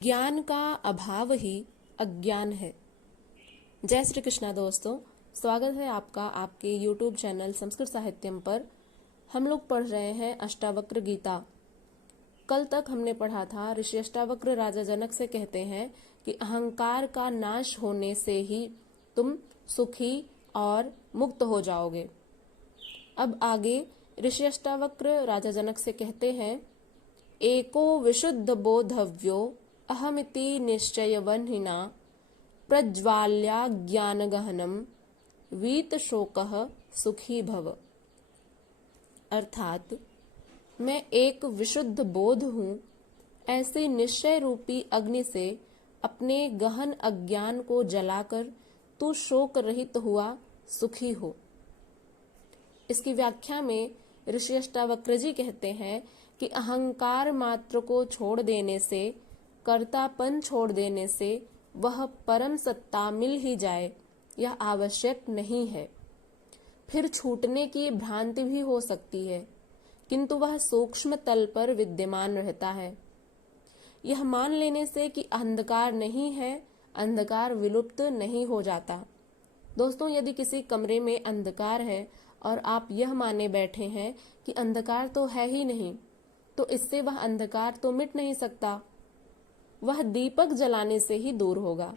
ज्ञान का अभाव ही अज्ञान है। जय श्री कृष्णा दोस्तों, स्वागत है आपका आपके YouTube चैनल संस्कृत साहित्यम पर। हम लोग पढ़ रहे हैं अष्टावक्र गीता। कल तक हमने पढ़ा था ऋषि अष्टावक्र राजा जनक से कहते हैं कि अहंकार का नाश होने से ही तुम सुखी और मुक्त हो जाओगे। अब आगे ऋषि अष्टावक्र राजा जनक से कहते हैं, एको विशुद्ध बोधव्यो अहमिति निश्चयवन्हिना प्रज्वाल्या ज्ञानगहनम वीत शोकः सुखी भव। अर्थात मैं एक विशुद्ध बोध हूँ, ऐसे निश्चय रूपी अग्नि से अपने गहन अज्ञान को जलाकर तू शोक रहित हुआ सुखी हो। इसकी व्याख्या में ऋषि अष्टावक्र जी कहते हैं कि अहंकार मात्र को छोड़ देने से, कर्तापन छोड़ देने से वह परम सत्ता मिल ही जाए, यह आवश्यक नहीं है। फिर छूटने की भ्रांति भी हो सकती है, किंतु वह सूक्ष्म तल पर विद्यमान रहता है। यह मान लेने से कि अंधकार नहीं है, अंधकार विलुप्त नहीं हो जाता। दोस्तों, यदि किसी कमरे में अंधकार है और आप यह माने बैठे हैं कि अंधकार तो है ही नहीं, तो इससे वह अंधकार तो मिट नहीं सकता, वह दीपक जलाने से ही दूर होगा।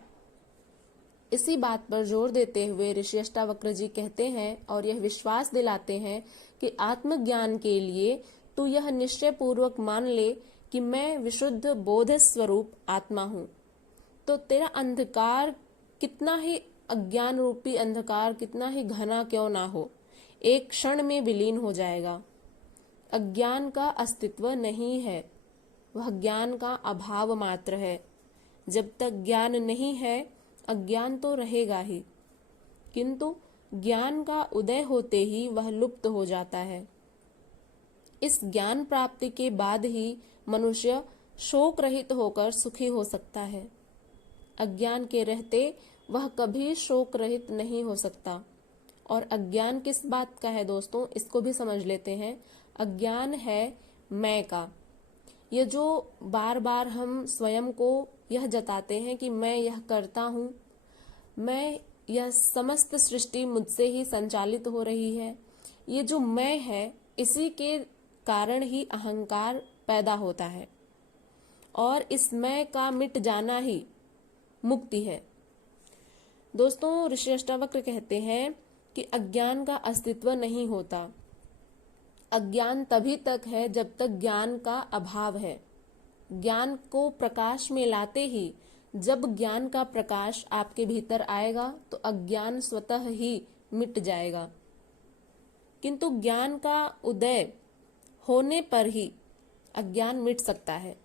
इसी बात पर जोर देते हुए ऋषि अष्टावक्र जी कहते हैं और यह विश्वास दिलाते हैं कि आत्मज्ञान के लिए तू यह निश्चय पूर्वक मान ले कि मैं विशुद्ध बोध स्वरूप आत्मा हूँ, तो तेरा अंधकार कितना ही अज्ञान रूपी अंधकार कितना ही घना क्यों ना हो, एक क्षण में विलीन हो जाएगा। अज्ञान का अस्तित्व नहीं है, वह ज्ञान का अभाव मात्र है। जब तक ज्ञान नहीं है, अज्ञान तो रहेगा ही, किंतु ज्ञान का उदय होते ही वह लुप्त हो जाता है। इस ज्ञान प्राप्ति के बाद ही मनुष्य शोक रहित होकर सुखी हो सकता है। अज्ञान के रहते वह कभी शोक रहित नहीं हो सकता। और अज्ञान किस बात का है दोस्तों, इसको भी समझ लेते हैं। अज्ञान है मैं का। ये जो बार बार हम स्वयं को यह जताते हैं कि मैं यह करता हूँ, मैं यह समस्त सृष्टि मुझसे ही संचालित हो रही है, ये जो मैं है, इसी के कारण ही अहंकार पैदा होता है और इस मैं का मिट जाना ही मुक्ति है। दोस्तों, ऋषि अष्टावक्र कहते हैं कि अज्ञान का अस्तित्व नहीं होता। अज्ञान तभी तक है जब तक ज्ञान का अभाव है। ज्ञान को प्रकाश में लाते ही, जब ज्ञान का प्रकाश आपके भीतर आएगा तो अज्ञान स्वतः ही मिट जाएगा। किंतु ज्ञान का उदय होने पर ही अज्ञान मिट सकता है।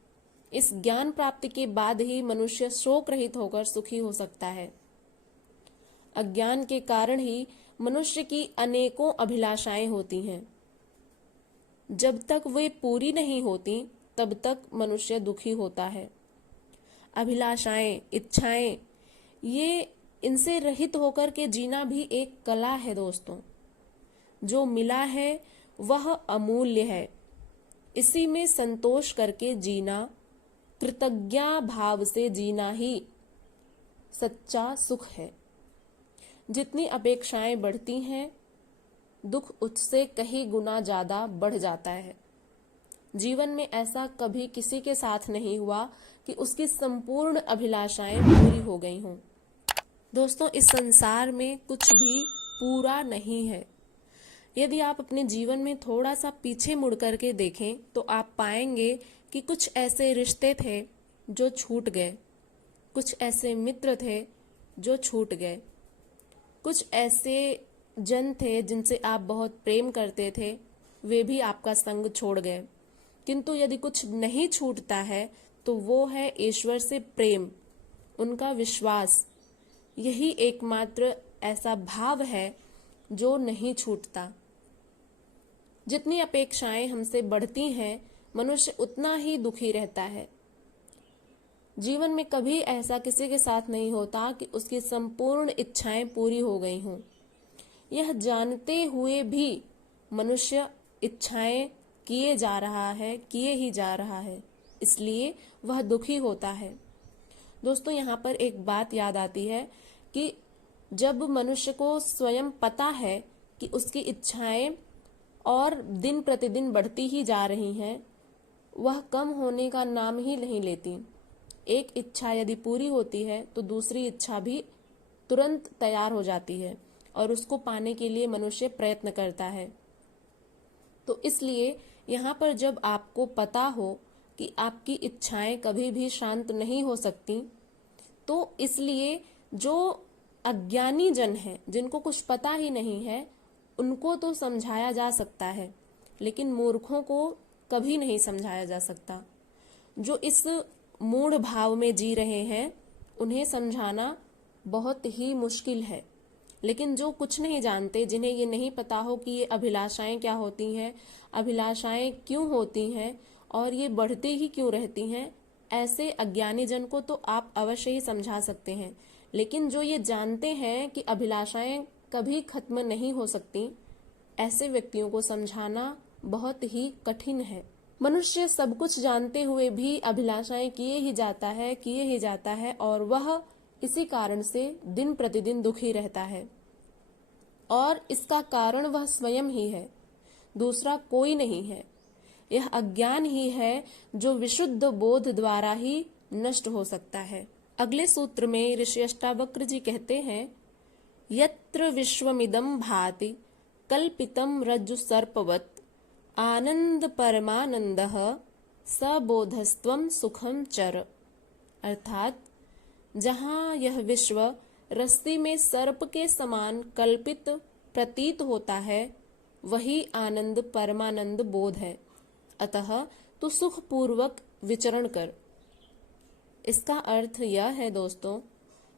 इस ज्ञान प्राप्ति के बाद ही मनुष्य शोक रहित होकर सुखी हो सकता है। अज्ञान के कारण ही मनुष्य की अनेकों अभिलाषाएं होती हैं। जब तक वे पूरी नहीं होती, तब तक मनुष्य दुखी होता है। अभिलाषाएं, इच्छाएं, ये इनसे रहित होकर के जीना भी एक कला है दोस्तों। जो मिला है वह अमूल्य है, इसी में संतोष करके जीना, कृतज्ञता भाव से जीना ही सच्चा सुख है। जितनी अपेक्षाएं बढ़ती हैं, दुख उससे कहीं गुना ज्यादा बढ़ जाता है। जीवन में ऐसा कभी किसी के साथ नहीं हुआ कि उसकी संपूर्ण अभिलाषाएं पूरी हो गई हों। दोस्तों, इस संसार में कुछ भी पूरा नहीं है। यदि आप अपने जीवन में थोड़ा सा पीछे मुड़ करके देखें तो आप पाएंगे कि कुछ ऐसे रिश्ते थे जो छूट गए, कुछ ऐसे मित्र थे जो छूट गए, कुछ ऐसे जन थे जिनसे आप बहुत प्रेम करते थे, वे भी आपका संग छोड़ गए। किंतु यदि कुछ नहीं छूटता है तो वो है ईश्वर से प्रेम, उनका विश्वास। यही एकमात्र ऐसा भाव है जो नहीं छूटता। जितनी अपेक्षाएं हमसे बढ़ती हैं, मनुष्य उतना ही दुखी रहता है। जीवन में कभी ऐसा किसी के साथ नहीं होता कि उसकी संपूर्ण इच्छाएं पूरी हो गई हों। यह जानते हुए भी मनुष्य इच्छाएं किए ही जा रहा है, इसलिए वह दुखी होता है। दोस्तों, यहाँ पर एक बात याद आती है कि जब मनुष्य को स्वयं पता है कि उसकी इच्छाएं और दिन प्रतिदिन बढ़ती ही जा रही हैं, वह कम होने का नाम ही नहीं लेती। एक इच्छा यदि पूरी होती है तो दूसरी इच्छा भी तुरंत तैयार हो जाती है और उसको पाने के लिए मनुष्य प्रयत्न करता है। तो इसलिए यहाँ पर जब आपको पता हो कि आपकी इच्छाएं कभी भी शांत नहीं हो सकती, तो इसलिए जो अज्ञानी जन हैं, जिनको कुछ पता ही नहीं है, उनको तो समझाया जा सकता है, लेकिन मूर्खों को कभी नहीं समझाया जा सकता। जो इस मूढ़ भाव में जी रहे हैं, उन्हें समझाना बहुत ही मुश्किल है। लेकिन जो कुछ नहीं जानते, जिन्हें ये नहीं पता हो कि ये अभिलाषाएं क्या होती हैं, अभिलाषाएं क्यों होती हैं और ये बढ़ती ही क्यों रहती हैं, ऐसे अज्ञानी जन को तो आप अवश्य ही समझा सकते हैं। लेकिन जो ये जानते हैं कि अभिलाषाएं कभी खत्म नहीं हो सकती, ऐसे व्यक्तियों को समझाना बहुत ही कठिन है। मनुष्य सब कुछ जानते हुए भी अभिलाषाएं किए ही जाता है और वह इसी कारण से दिन प्रतिदिन दुखी रहता है। और इसका कारण वह स्वयं ही है, दूसरा कोई नहीं है। यह अज्ञान ही है जो विशुद्ध बोध द्वारा ही नष्ट हो सकता है। अगले सूत्र में ऋषि अष्टावक्र जी कहते हैं, यत्र विश्वमिदं भाति कल्पितं रज्जु सर्पवत् आनंद परमानंदः सबोधस्त्वं सुखम चर। अर्थात जहाँ यह विश्व रस्सी में सर्प के समान कल्पित प्रतीत होता है, वही आनंद परमानंद बोध है। अतः तू सुख पूर्वक विचरण कर। इसका अर्थ यह है दोस्तों,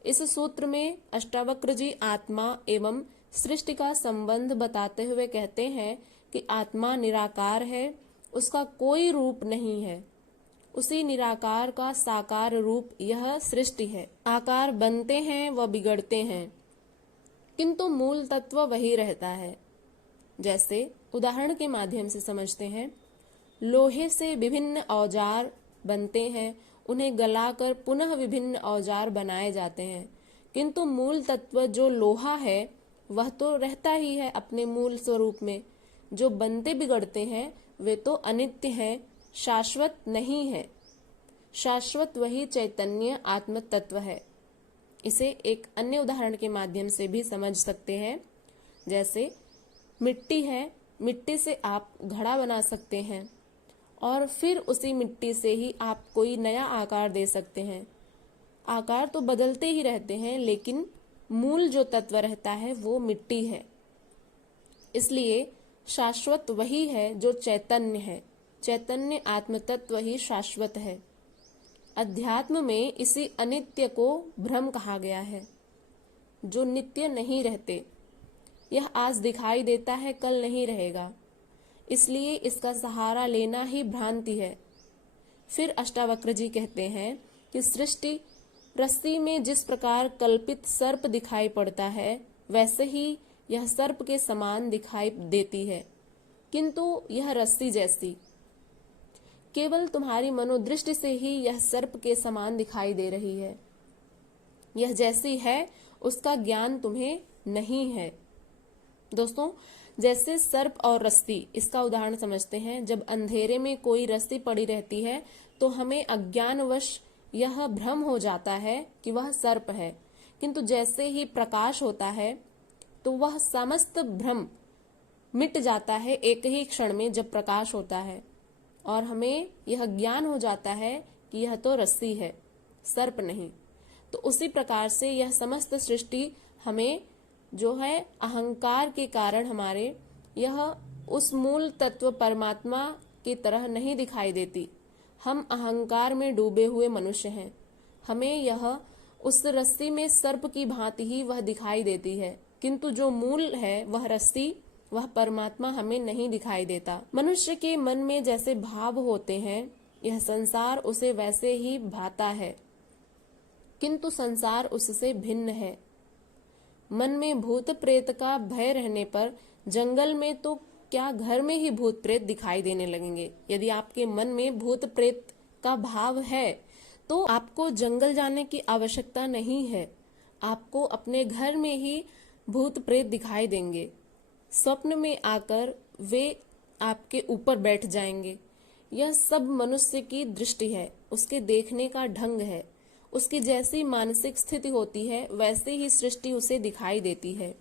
इस सूत्र में अष्टावक्र जी आत्मा एवं सृष्टि का संबंध बताते हुए कहते हैं कि आत्मा निराकार है, उसका कोई रूप नहीं है। उसी निराकार का साकार रूप यह सृष्टि है। आकार बनते हैं व बिगड़ते हैं, किंतु मूल तत्व वही रहता है। जैसे उदाहरण के माध्यम से समझते हैं, लोहे से विभिन्न औजार बनते हैं, उन्हें गलाकर पुनः विभिन्न औजार बनाए जाते हैं, किंतु मूल तत्व जो लोहा है वह तो रहता ही है अपने मूल स्वरूप में। जो बनते बिगड़ते हैं वे तो अनित्य हैं, शाश्वत नहीं है। शाश्वत वही चैतन्य आत्म तत्व है। इसे एक अन्य उदाहरण के माध्यम से भी समझ सकते हैं। जैसे मिट्टी है, मिट्टी से आप घड़ा बना सकते हैं और फिर उसी मिट्टी से ही आप कोई नया आकार दे सकते हैं। आकार तो बदलते ही रहते हैं, लेकिन मूल जो तत्व रहता है वो मिट्टी है। इसलिए शाश्वत वही है जो चैतन्य है। चैतन्य आत्म तत्व ही शाश्वत है। अध्यात्म में इसी अनित्य को भ्रम कहा गया है, जो नित्य नहीं रहते। यह आज दिखाई देता है, कल नहीं रहेगा, इसलिए इसका सहारा लेना ही भ्रांति है। फिर अष्टावक्र जी कहते हैं कि सृष्टि रस्सी में जिस प्रकार कल्पित सर्प दिखाई पड़ता है, वैसे ही यह सर्प के समान दिखाई देती है, किंतु यह रस्सी जैसी। केवल तुम्हारी मनोदृष्टि से ही यह सर्प के समान दिखाई दे रही है। यह जैसी है उसका ज्ञान तुम्हें नहीं है। दोस्तों, जैसे सर्प और रस्सी, इसका उदाहरण समझते हैं। जब अंधेरे में कोई रस्सी पड़ी रहती है तो हमें अज्ञानवश यह भ्रम हो जाता है कि वह सर्प है, किंतु जैसे ही प्रकाश होता है तो वह समस्त भ्रम मिट जाता है एक ही क्षण में जब प्रकाश होता है, और हमें यह ज्ञान हो जाता है कि यह तो रस्सी है, सर्प नहीं। तो उसी प्रकार से यह समस्त सृष्टि हमें जो है अहंकार के कारण हमारे यह उस मूल तत्व परमात्मा की तरह नहीं दिखाई देती। हम अहंकार में डूबे हुए मनुष्य हैं। हमें यह उस रस्सी में सर्प की भांति ही वह दिखाई देती है, किंतु जो मूल है वह रस्सी, वह परमात्मा हमें नहीं दिखाई देता। मनुष्य के मन में जैसे भाव होते हैं, यह संसार उसे वैसे ही भाता है, किंतु संसार उससे भिन्न है। मन में भूत प्रेत का भय रहने पर जंगल में तो क्या घर में ही भूत प्रेत दिखाई देने लगेंगे। यदि आपके मन में भूत प्रेत का भाव है तो आपको जंगल जाने की आवश्यकता नहीं है। आपको अपने घर में ही भूत प्रेत दिखाई देंगे। स्वप्न में आकर वे आपके ऊपर बैठ जाएंगे। यह सब मनुष्य की दृष्टि है, उसके देखने का ढंग है। उसकी जैसी मानसिक स्थिति होती है वैसे ही सृष्टि उसे दिखाई देती है।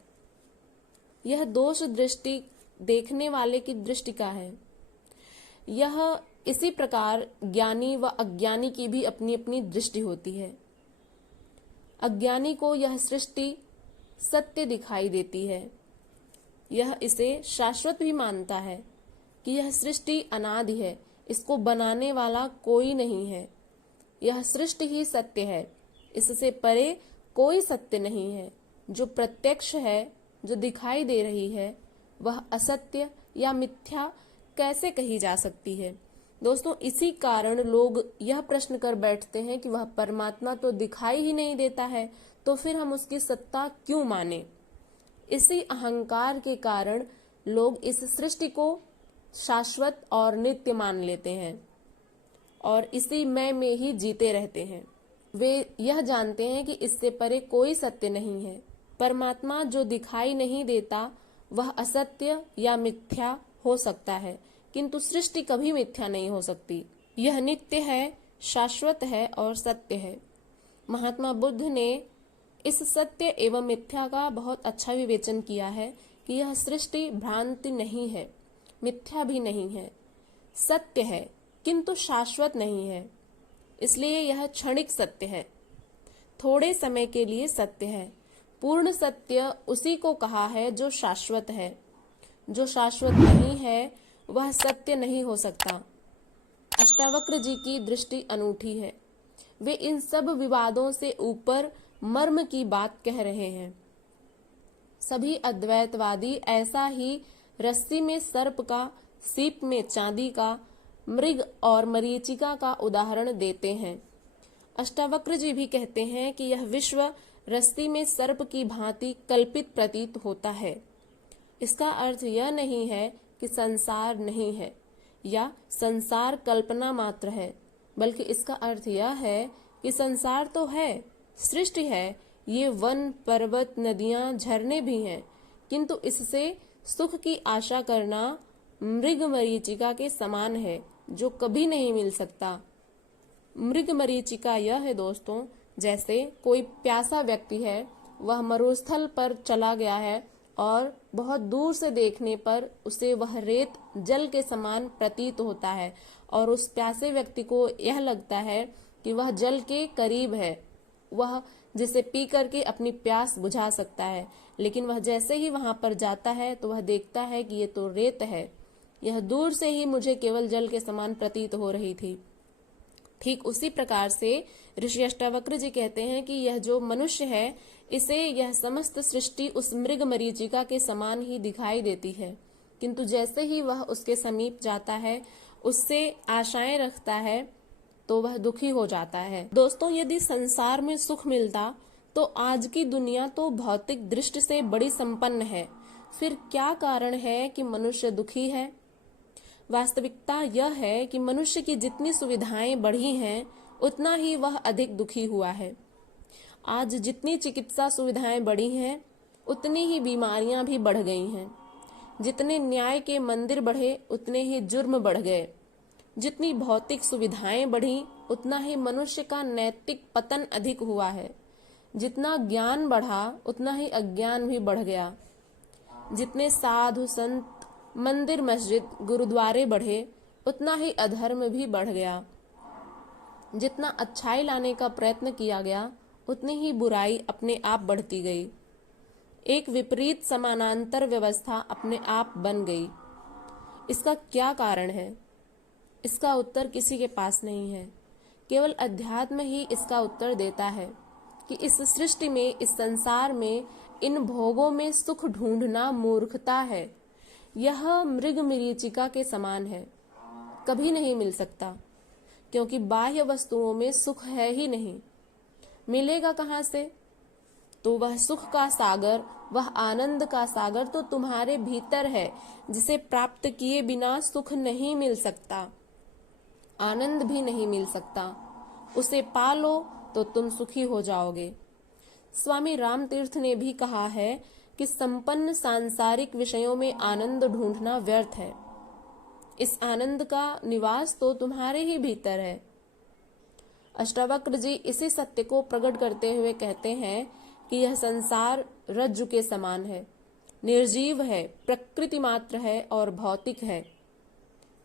यह दोष दृष्टि देखने वाले की दृष्टि का है। यह इसी प्रकार ज्ञानी व अज्ञानी की भी अपनी अपनी दृष्टि होती है। अज्ञानी को यह सृष्टि सत्य दिखाई देती है। यह इसे शाश्वत भी मानता है कि यह सृष्टि अनादि है, इसको बनाने वाला कोई नहीं है। यह सृष्टि ही सत्य है, इससे परे कोई सत्य नहीं है। जो प्रत्यक्ष है, जो दिखाई दे रही है, वह असत्य या मिथ्या कैसे कही जा सकती है। दोस्तों, इसी कारण लोग यह प्रश्न कर बैठते हैं कि वह परमात्मा तो दिखाई ही नहीं देता है, तो फिर हम उसकी सत्ता क्यों माने। इसी अहंकार के कारण लोग इस सृष्टि को शाश्वत और नित्य मान लेते हैं और इसी मैं में ही जीते रहते हैं। वे यह जानते हैं कि इससे परे कोई सत्य नहीं है। परमात्मा जो दिखाई नहीं देता वह असत्य या मिथ्या हो सकता है, किंतु सृष्टि कभी मिथ्या नहीं हो सकती। यह नित्य है, शाश्वत है और सत्य है। महात्मा बुद्ध ने इस सत्य एवं मिथ्या का बहुत अच्छा विवेचन किया है कि यह सृष्टि भ्रांति नहीं है, मिथ्या भी नहीं है, सत्य है किंतु शाश्वत नहीं है। इसलिए यह क्षणिक सत्य है, थोड़े समय के लिए सत्य है। पूर्ण सत्य उसी को कहा है जो शाश्वत है। जो शाश्वत नहीं है वह सत्य नहीं हो सकता। अष्टावक्र जी की दृष्टि अनूठी है। वे इन सब विवादों से ऊपर मर्म की बात कह रहे हैं। सभी अद्वैतवादी ऐसा ही रस्सी में सर्प का, सीप में चांदी का, मृग और मरीचिका का उदाहरण देते हैं। अष्टावक्र जी भी कहते हैं कि यह विश्व रस्सी में सर्प की भांति कल्पित प्रतीत होता है। इसका अर्थ यह नहीं है कि संसार नहीं है या संसार कल्पना मात्र है, बल्कि इसका अर्थ यह है कि संसार तो है, सृष्टि है, ये वन, पर्वत, नदियां, झरने भी हैं, किंतु इससे सुख की आशा करना मृग मरीचिका के समान है, जो कभी नहीं मिल सकता। मृग मरीचिका यह है दोस्तों, जैसे कोई प्यासा व्यक्ति है, वह मरुस्थल पर चला गया है और बहुत दूर से देखने पर उसे वह रेत जल के समान प्रतीत होता है और उस प्यासे व्यक्ति को यह लगता है कि वह जल के करीब है, वह जिसे पी करके अपनी प्यास बुझा सकता है। लेकिन वह जैसे ही वहां पर जाता है तो वह देखता है कि ये तो रेत है, यह दूर से ही मुझे केवल जल के समान प्रतीत हो रही थी। ठीक उसी प्रकार से ऋषि अष्टावक्र जी कहते हैं कि यह जो मनुष्य है, इसे यह समस्त सृष्टि उस मृग मरीचिका के समान ही दिखाई देती है, किंतु जैसे ही वह उसके समीप जाता है, उससे आशाएं रखता है, तो वह दुखी हो जाता है। दोस्तों, यदि संसार में सुख मिलता तो आज की दुनिया तो भौतिक दृष्टि से बड़ी संपन्न है, फिर क्या कारण है कि मनुष्य दुखी है। वास्तविकता यह है कि मनुष्य की जितनी सुविधाएं बढ़ी हैं, उतना ही वह अधिक दुखी हुआ है। आज जितनी चिकित्सा सुविधाएं बढ़ी हैं, उतनी ही बीमारियां भी बढ़ गई हैं। जितने न्याय के मंदिर बढ़े, उतने ही जुर्म बढ़ गए। जितनी भौतिक सुविधाएं बढ़ी, उतना ही मनुष्य का नैतिक पतन अधिक हुआ है। जितना ज्ञान बढ़ा, उतना ही अज्ञान भी बढ़ गया। जितने साधु संत, मंदिर, मस्जिद, गुरुद्वारे बढ़े, उतना ही अधर्म भी बढ़ गया। जितना अच्छाई लाने का प्रयत्न किया गया, उतनी ही बुराई अपने आप बढ़ती गई। एक विपरीत समानांतर व्यवस्था अपने आप बन गई। इसका क्या कारण है? इसका उत्तर किसी के पास नहीं है। केवल अध्यात्म ही इसका उत्तर देता है कि इस सृष्टि में, इस संसार में, इन भोगों में सुख ढूंढना मूर्खता है। यह मृग मरीचिका के समान है, कभी नहीं मिल सकता, क्योंकि बाह्य वस्तुओं में सुख है ही नहीं। मिलेगा कहां से? तो वह सुख का सागर, वह आनंद का सागर तो तुम्हारे भीतर है, जिसे प्राप्त किए बिना सुख नहीं मिल सकता, आनंद भी नहीं मिल सकता। उसे पा लो तो तुम सुखी हो जाओगे। स्वामी रामतीर्थ ने भी कहा है कि संपन्न सांसारिक विषयों में आनंद ढूंढना व्यर्थ है। इस आनंद का निवास तो तुम्हारे ही भीतर है। अष्टावक्र जी इसी सत्य को प्रकट करते हुए कहते हैं कि यह संसार रज्जु के समान है, निर्जीव है, प्रकृति मात्र है और भौतिक है।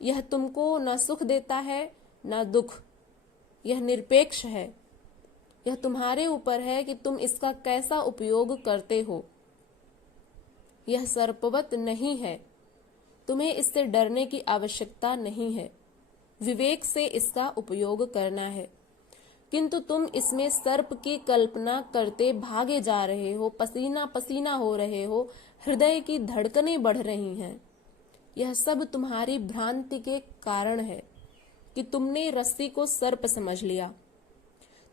यह तुमको न सुख देता है न दुख, यह निरपेक्ष है। यह तुम्हारे ऊपर है कि तुम इसका कैसा उपयोग करते हो। यह सर्पवत नहीं है, तुम्हें इससे डरने की आवश्यकता नहीं है, विवेक से इसका उपयोग करना है। किंतु तुम इसमें सर्प की कल्पना करते भागे जा रहे हो, पसीना पसीना हो रहे हो, हृदय की धड़कनें बढ़ रही हैं। यह सब तुम्हारी भ्रांति के कारण है कि तुमने रस्सी को सर्प समझ लिया।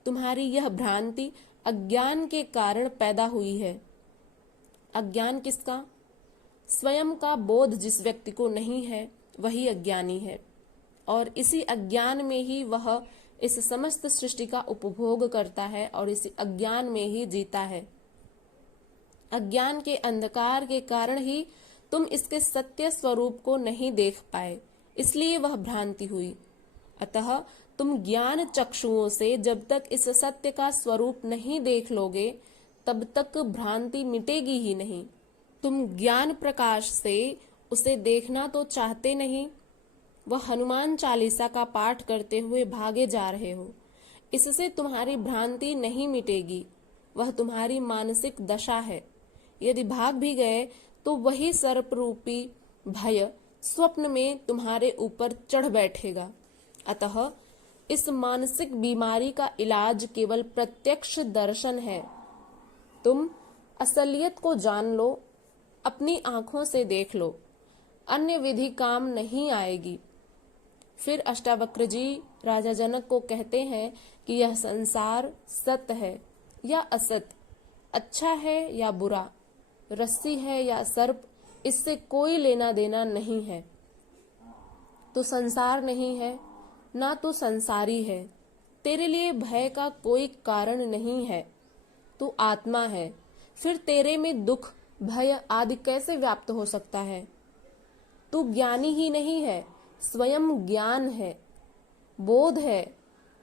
तुम्हारी यह भ्रांति अज्ञान के कारण पैदा हुई है। अज्ञान किसका? स्वयं का बोध जिस व्यक्ति को नहीं है वही अज्ञानी है, और इसी अज्ञान में ही वह इस समस्त सृष्टि का उपभोग करता है और इसी अज्ञान में ही जीता है। अज्ञान के अंधकार के कारण ही तुम इसके सत्य स्वरूप को नहीं देख पाए, इसलिए वह भ्रांति हुई। अतः तुम ज्ञान चक्षुओं से जब तक इस सत्य का स्वरूप नहीं देख लोगे तब तक भ्रांति मिटेगी ही नहीं। तुम ज्ञान प्रकाश से उसे देखना तो चाहते नहीं, वह हनुमान चालीसा का पाठ करते हुए भागे जा रहे हो। इससे तुम्हारी भ्रांति नहीं मिटेगी, वह तुम्हारी मानसिक दशा है। यदि भाग भी गए तो वही सर्प रूपी भय स्वप्न में तुम्हारे ऊपर चढ़ बैठेगा। अतः इस मानसिक बीमारी का इलाज केवल प्रत्यक्ष दर्शन है। तुम असलियत को जान लो, अपनी आंखों से देख लो, अन्य विधि काम नहीं आएगी। फिर अष्टावक्र जी राजा जनक को कहते हैं कि यह संसार सत्य है या असत, अच्छा है या बुरा, रस्सी है या सर्प, इससे कोई लेना देना नहीं है। तो संसार नहीं है, ना तो संसारी है। तेरे लिए भय का कोई कारण नहीं है, तू आत्मा है। फिर तेरे में दुख, भय आदि कैसे व्याप्त हो सकता है? तू ज्ञानी ही नहीं है, स्वयं ज्ञान है, बोध है,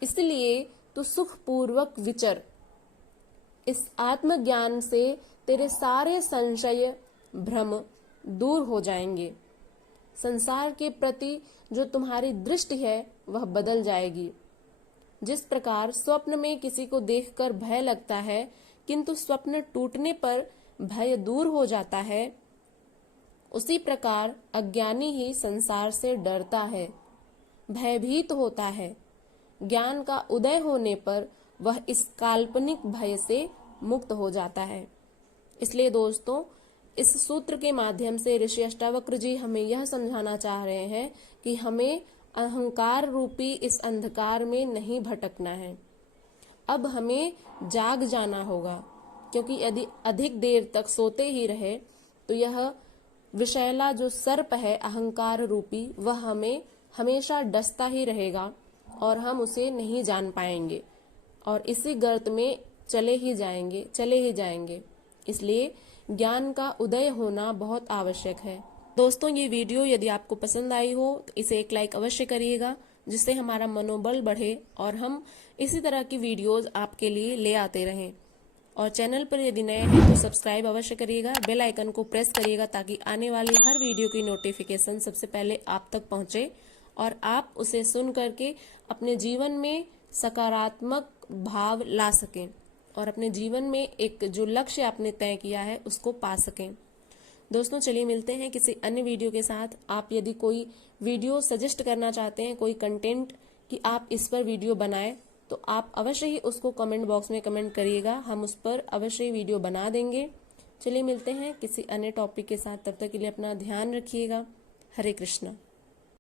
इसलिए तू सुखपूर्वक विचर। इस आत्मज्ञान से तेरे सारे संशय, भ्रम दूर हो जाएंगे। संसार के प्रति जो तुम्हारी दृष्टि है वह बदल जाएगी। जिस प्रकार स्वप्न में किसी को देखकर भय लगता है किंतु स्वप्न टूटने पर भय दूर हो जाता है, उसी प्रकार अज्ञानी ही संसार से डरता है, भयभीत होता है। ज्ञान का उदय होने पर वह इस काल्पनिक भय से मुक्त हो जाता है। इसलिए दोस्तों, इस सूत्र के माध्यम से ऋषि अष्टावक्र जी हमें यह समझाना चाह रहे हैं कि हमें अहंकार रूपी इस अंधकार में नहीं भटकना है। अब हमें जाग जाना होगा, क्योंकि यदि अधिक देर तक सोते ही रहे तो यह विषैला जो सर्प है अहंकार रूपी, वह हमें हमेशा डसता ही रहेगा और हम उसे नहीं जान पाएंगे और इसी गर्त में चले ही जाएंगे। इसलिए ज्ञान का उदय होना बहुत आवश्यक है। दोस्तों, ये वीडियो यदि आपको पसंद आई हो तो इसे एक लाइक अवश्य करिएगा, जिससे हमारा मनोबल बढ़े और हम इसी तरह की वीडियोस आपके लिए ले आते रहें। और चैनल पर यदि नए हैं तो सब्सक्राइब अवश्य करिएगा, बेल आइकन को प्रेस करिएगा ताकि आने वाली हर वीडियो की नोटिफिकेशन सबसे पहले आप तक पहुंचे और आप उसे सुन करके अपने जीवन में सकारात्मक भाव ला सकें और अपने जीवन में एक जो लक्ष्य आपने तय किया है उसको पा सकें। दोस्तों, चलिए मिलते हैं किसी अन्य वीडियो के साथ। आप यदि कोई वीडियो सजेस्ट करना चाहते हैं, कोई कंटेंट कि आप इस पर वीडियो बनाएं, तो आप अवश्य ही उसको कमेंट बॉक्स में कमेंट करिएगा, हम उस पर अवश्य ही वीडियो बना देंगे। चलिए मिलते हैं किसी अन्य टॉपिक के साथ, तब तक के लिए अपना ध्यान रखिएगा। हरे कृष्णा।